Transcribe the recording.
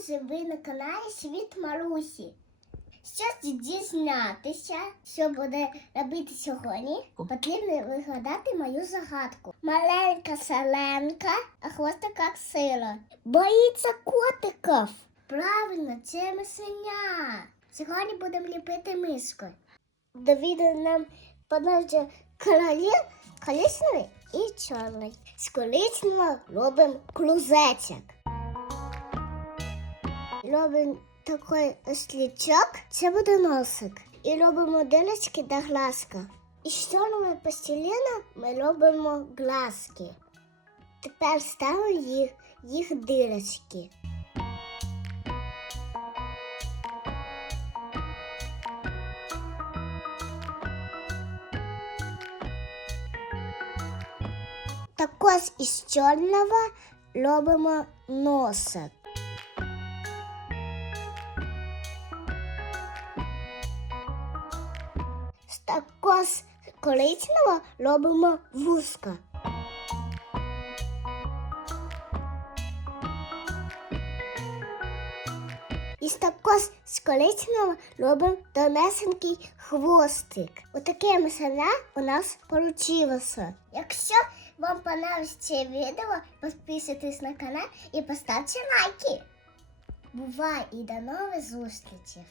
Друзі! Ви на каналі Світ Марусі. Що дізнатися, що буде робити сьогодні, потрібно вигадати мою загадку. Маленька селенка, а хвостик як сила. Боїться котиків. Правильно, це мисеня. Сьогодні будемо ліпити миску. До нам подобається королів, коричневий і чорний. З коричневого робимо клузечок. Робимо такий ослічок, це буде носик. І робимо дирочки до глазка. І з чорними пластиліном ми робимо глазки. Тепер ставимо їх, їх дирочки. Також із чорного робимо носик. З також коричневого робимо вузка. І з також з коричневого робимо тонесенький хвостик. Отаке мисля у нас получилося. Якщо вам понравилось це відео, підписуйтесь на канал і поставте лайки. Бувай і до нових зустрічей!